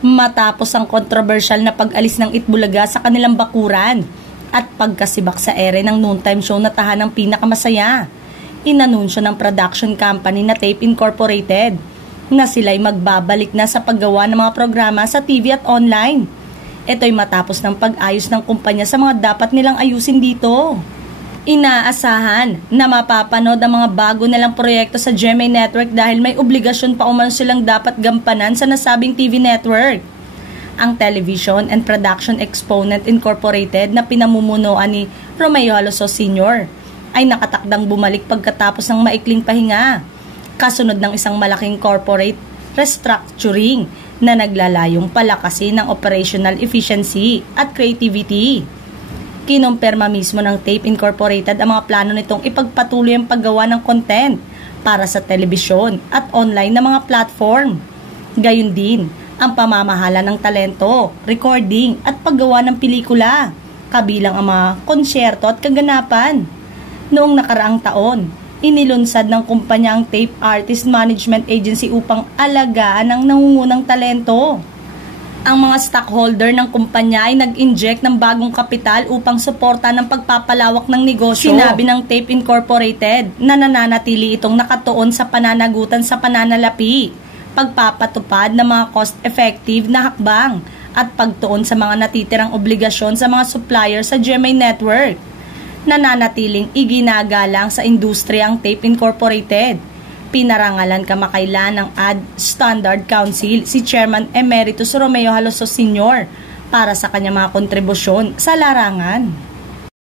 matapos ang kontrobersyal na pag-alis ng Itbulaga sa kanilang bakuran at pagkasibak sa ere ng noontime show na Tahanang Pinakamasaya. Inanunsyo ng production company na Tape Incorporated na sila'y magbabalik na sa paggawa ng mga programa sa TV at online. Ito'y matapos ng pag-ayos ng kumpanya sa mga dapat nilang ayusin dito. Inaasahan na mapapanood ang mga bago nilang proyekto sa GMA Network dahil may obligasyon pa umano silang dapat gampanan sa nasabing TV network. Ang Television and Production Exponent Incorporated na pinamumunuan ni Romeo Aloso Sr. ay nakatakdang bumalik pagkatapos ng maikling pahinga, kasunod ng isang malaking corporate restructuring na naglalayong palakasin ng operational efficiency at creativity. Kinumpirma mismo ng Tape Incorporated ang mga plano nitong ipagpatuloy ang paggawa ng content para sa telebisyon at online na mga platform. Gayun din ang pamamahala ng talento, recording at paggawa ng pelikula, kabilang ang mga konsyerto at kaganapan. Noong nakaraang taon, inilunsad ng kumpanya ang Tape Artist Management Agency upang alagaan ang nangungunang talento. Ang mga stockholder ng kumpanya ay nag-inject ng bagong kapital upang suporta ng pagpapalawak ng negosyo. Sinabi ng Tape Incorporated na nananatili itong nakatuon sa pananagutan sa pananalapi, pagpapatupad ng mga cost-effective na hakbang at pagtuon sa mga natitirang obligasyon sa mga supplier sa GMA Network. Nananatiling iginagalang sa industriya ang Tape Incorporated. Pinarangalan kamakailan ng Ad Standard Council si Chairman Emeritus Romeo Aloso Sr. para sa kanyang mga kontribusyon sa larangan.